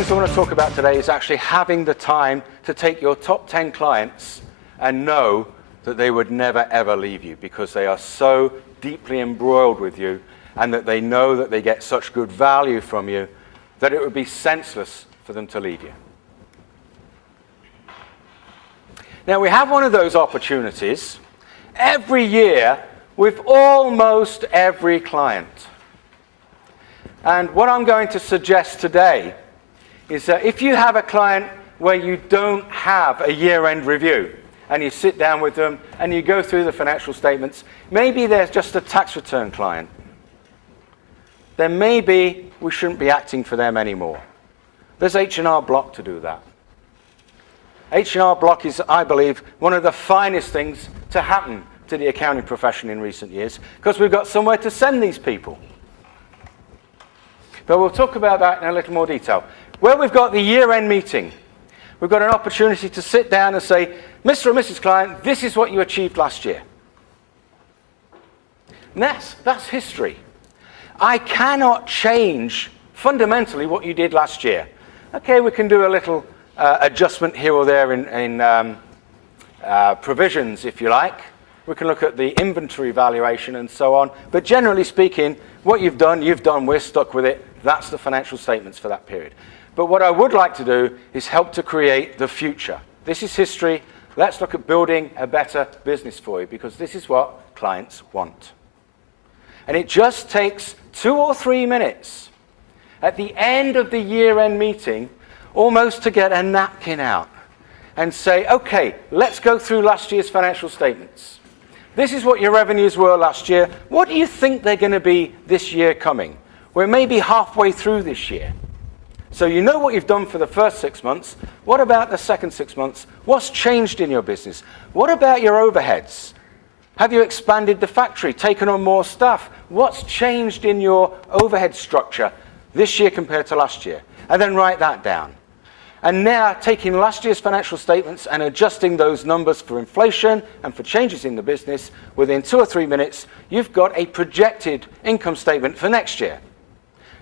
things I want to talk about today is actually having the time to take your top 10 clients and know that they would never, ever leave you because they are so deeply embroiled with you and that they know that they get such good value from you that it would be senseless for them to leave you. Now, we have one of those opportunities every year with almost every client. And what I'm going to suggest today is that if you have a client where you don't have a year-end review and you sit down with them and you go through the financial statements, maybe they're just a tax return client, then maybe we shouldn't be acting for them anymore. There's H&R Block to do that. H&R Block is, I believe, one of the finest things to happen to the accounting profession in recent years because we've got somewhere to send these people. But we'll talk about that in a little more detail. Where we've got the year-end meeting, we've got an opportunity to sit down and say, Mr. or Mrs. Client, this is what you achieved last year. And that's history. I cannot change fundamentally what you did last year. Okay, we can do a little adjustment here or there in provisions, if you like. We can look at the inventory valuation and so on. But generally speaking, what you've done, we're stuck with it. That's the financial statements for that period. But what I would like to do is help to create the future. This is history. Let's look at building a better business for you because this is what clients want. And it just takes 2 or 3 minutes at the end of the year-end meeting almost to get a napkin out and say, okay, let's go through last year's financial statements. This is what your revenues were last year. What do you think they're going to be this year coming? We're maybe halfway through this year. So you know what you've done for the first 6 months. What about the second 6 months? What's changed in your business? What about your overheads? Have you expanded the factory, taken on more staff? What's changed in your overhead structure this year compared to last year? And then write that down. And now, taking last year's financial statements and adjusting those numbers for inflation and for changes in the business, within 2 or 3 minutes, you've got a projected income statement for next year.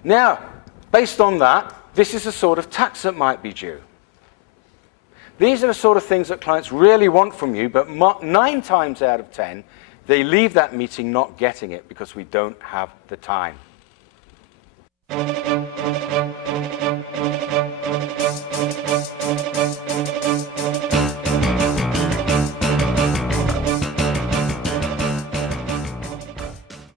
Now, based on that, this is the sort of tax that might be due. These are the sort of things that clients really want from you, but 9 times out of 10, they leave that meeting not getting it because we don't have the time.